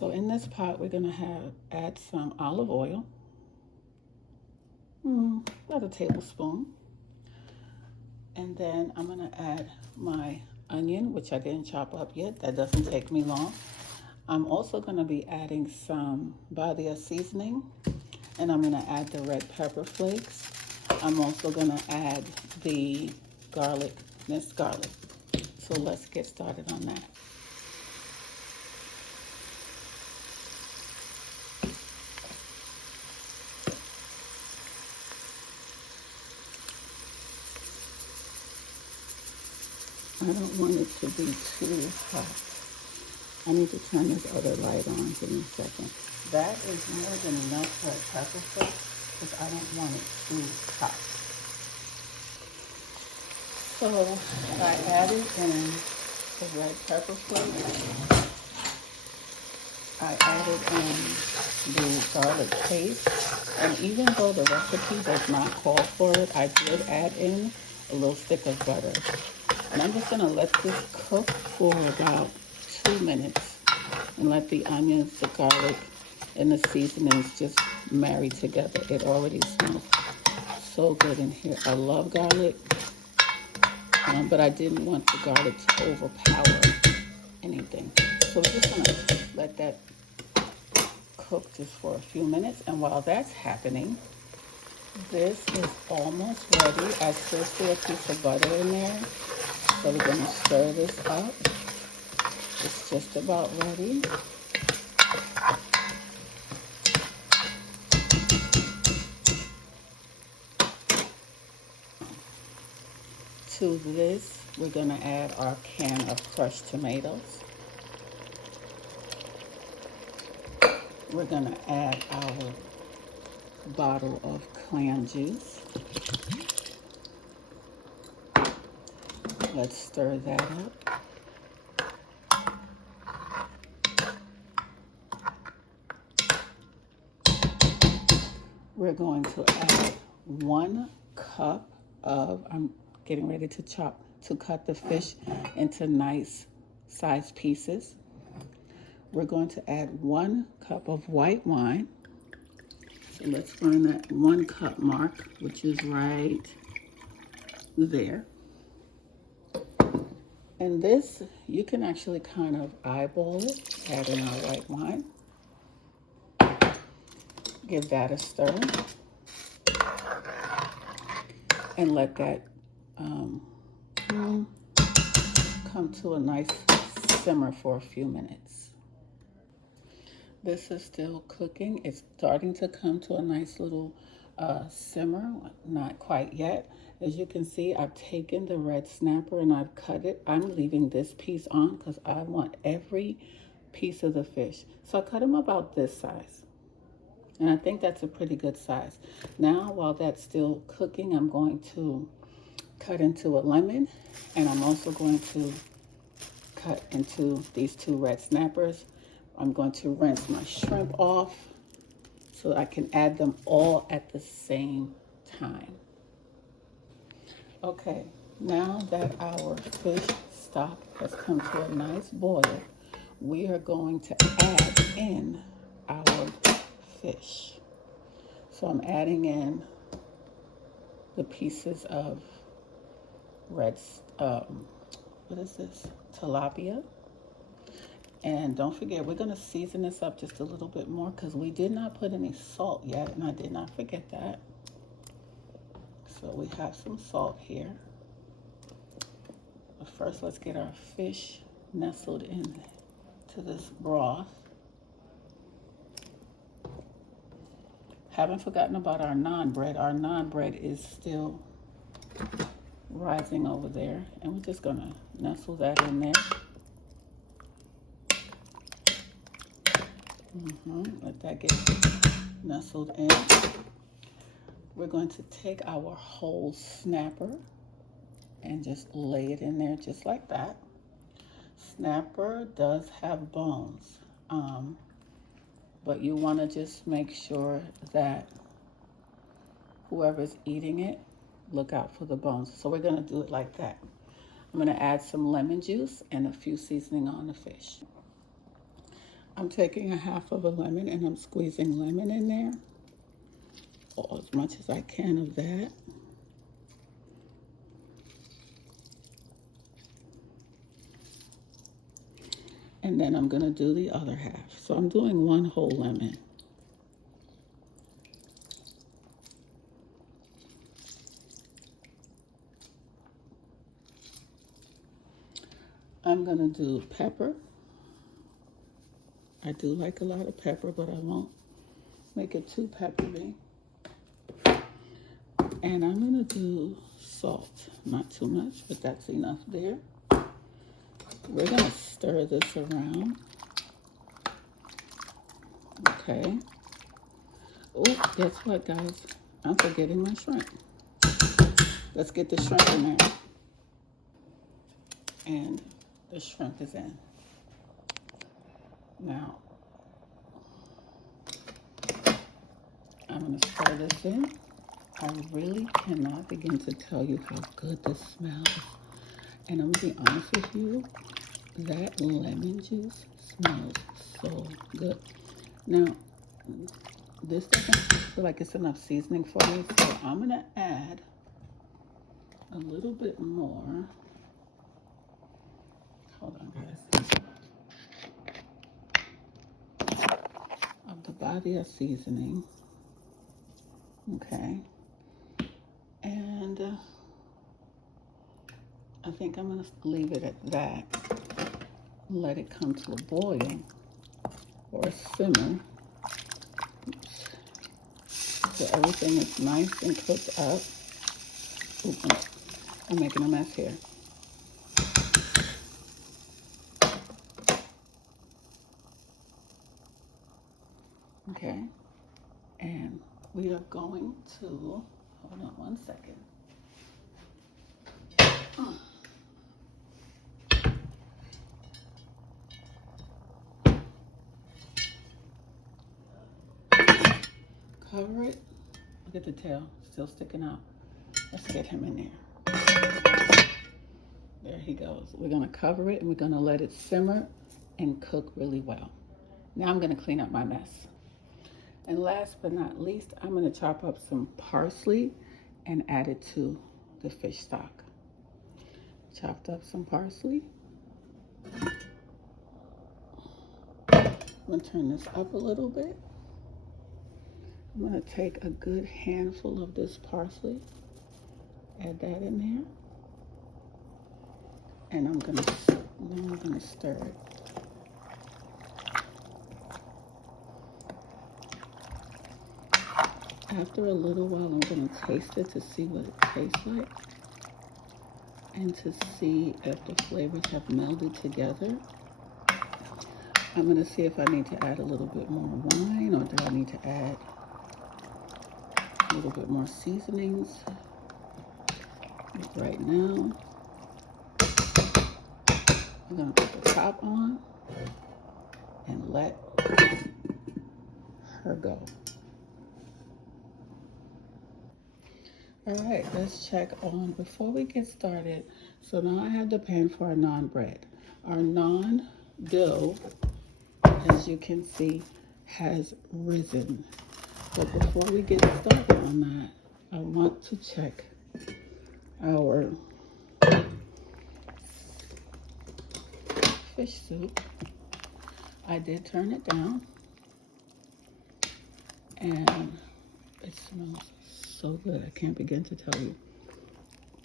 So in this pot, we're gonna add some olive oil, about a tablespoon. And then I'm gonna add my onion, which I didn't chop up yet. That doesn't take me long. I'm also gonna be adding some Badia seasoning, and I'm gonna add the red pepper flakes. I'm also gonna add the garlic, minced garlic. So let's get started on that. I don't want it to be too hot. I need to turn this other light on. Give me a second. That is more than enough for a pepper flake because I don't want it too hot. So I added in the red pepper flake. I added in the garlic paste. And even though the recipe does not call for it, I did add in a little stick of butter. And I'm just gonna let this cook for about 2 minutes and let the onions, the garlic, and the seasonings just marry together. It already smells so good in here. I love garlic, but I didn't want the garlic to overpower anything. So we're just gonna let that cook just for a few minutes. And while that's happening, this is almost ready. I still see a piece of butter in there. So we're gonna stir this up. It's just about ready. To this, we're gonna add our can of crushed tomatoes. We're gonna add our bottle of clam juice. Let's stir that up. We're going to add 1 cup of, I'm getting ready to cut the fish into nice sized pieces. We're going to add 1 cup of white wine. So let's find that 1 cup mark, which is right there. And this, you can actually kind of eyeball it, add in our white wine. Give that a stir. And let that come to a nice simmer for a few minutes. This is still cooking. It's starting to come to a nice little simmer, not quite yet. As you can see, I've taken the red snapper and I've cut it. I'm leaving this piece on because I want every piece of the fish. So I cut them about this size. And I think that's a pretty good size. Now, while that's still cooking, I'm going to cut into a lemon. And I'm also going to cut into these 2 red snappers. I'm going to rinse my shrimp off so I can add them all at the same time. Okay, now that our fish stock has come to a nice boil, we are going to add in our fish. So I'm adding in the pieces of red, what is this? Tilapia. And don't forget, we're gonna season this up just a little bit more because we did not put any salt yet, and I did not forget that. So we have some salt here. But first, let's get our fish nestled into this broth. Haven't forgotten about our naan bread. Our naan bread is still rising over there, and we're just gonna nestle that in there. Let that get nestled in. We're going to take our whole snapper and just lay it in there just like that. Snapper does have bones, but you want to just make sure that whoever's eating it, look out for the bones. So we're going to do it like that. I'm going to add some lemon juice and a few seasoning on the fish. I'm taking a half of a lemon and I'm squeezing lemon in there, or as much as I can of that. And then I'm going to do the other half. So I'm doing one whole lemon. I'm going to do pepper. I do like a lot of pepper, but I won't make it too peppery. And I'm going to do salt. Not too much, but that's enough there. We're going to stir this around. Okay. Oh, guess what, guys? I'm forgetting my shrimp. Let's get the shrimp in there. And the shrimp is in. Now, I'm going to stir this in. I really cannot begin to tell you how good this smells. And I'm going to be honest with you, that lemon juice smells so good. Now, this doesn't feel like it's enough seasoning for me, so I'm going to add a little bit more. Hold on, guys. Of the Badia seasoning. Okay. And I think I'm going to leave it at that. Let it come to a boil or a simmer. Oops. So everything is nice and cooked up. Oops, I'm making a mess here. Okay. And we are going to, hold on one second. Cover it. Look at the tail, still sticking out. Let's get him in there. There he goes. We're gonna cover it and we're gonna let it simmer and cook really well. Now I'm gonna clean up my mess. And last but not least, I'm gonna chop up some parsley and add it to the fish stock. Chopped up some parsley. I'm gonna turn this up a little bit. I'm going to take a good handful of this parsley, add that in there, and I'm going to stir it. After a little while, I'm going to taste it to see what it tastes like and to see if the flavors have melded together. I'm going to see if I need to add a little bit more wine or do I need to add a little bit more seasonings. Right now, I'm going to put the top on and let her go. All right, let's check on, before we get started, so now I have the pan for our naan bread. Our naan dough, as you can see, has risen. But before we get started on that, I want to check our fish soup. I did turn it down, and it smells so good. I can't begin to tell you.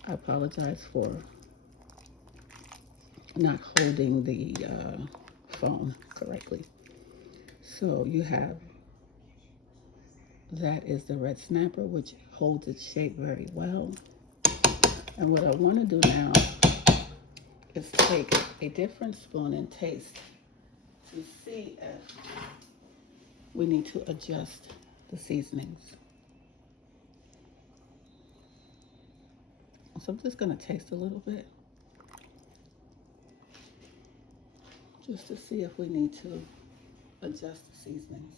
I apologize for not holding the phone correctly. So you have, that is the red snapper, which holds its shape very well. And what I want to do now is take a different spoon and taste to see if we need to adjust the seasonings. So I'm just going to taste a little bit, just to see if we need to adjust the seasonings.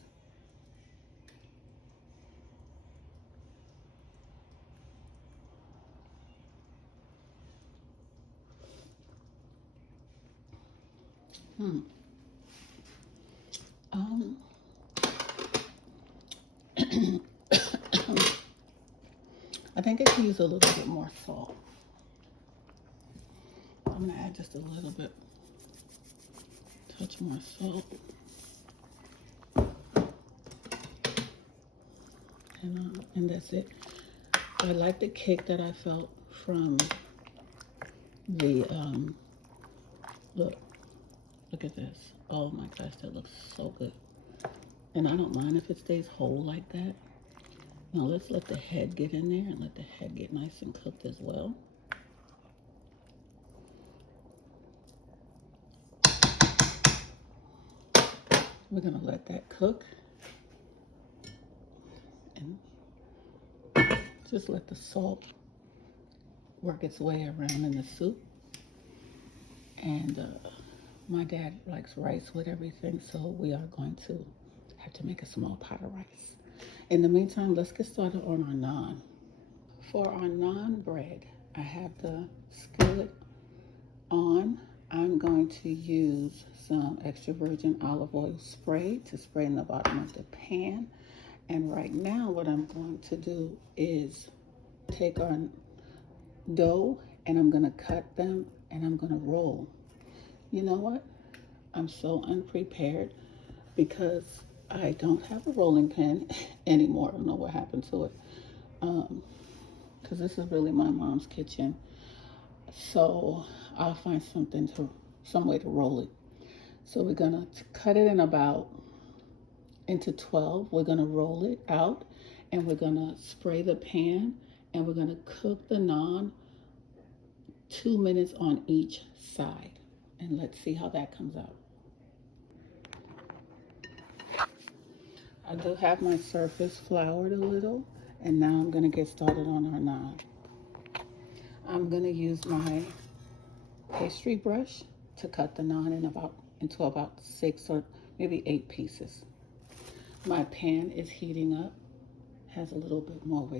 think it could use a little bit more salt. I'm gonna add just a little bit, touch more salt. And that's it. I like the kick that I felt from the, look at this. Oh my gosh, that looks so good. And I don't mind if it stays whole like that. Now let's let the head get in there and let the head get nice and cooked as well. We're gonna let that cook and just let the salt work its way around in the soup. And my dad likes rice with everything, so we are going to have to make a small pot of rice. In the meantime, let's get started on our naan. For our naan bread, I have the skillet on. I'm going to use some extra virgin olive oil spray to spray in the bottom of the pan. And right now what I'm going to do is take our dough and I'm going to cut them and I'm going to roll. You know what? I'm so unprepared because I don't have a rolling pin anymore. I don't know what happened to it. Because this is really my mom's kitchen. So I'll find some way to roll it. So we're gonna cut it into 12. We're gonna roll it out and we're gonna spray the pan and we're gonna cook the naan 2 minutes on each side. And let's see how that comes out. I do have my surface floured a little, and now I'm gonna get started on our naan. I'm gonna use my pastry brush to cut the naan into about 6 or maybe 8 pieces. My pan is heating up, has a little bit more weight.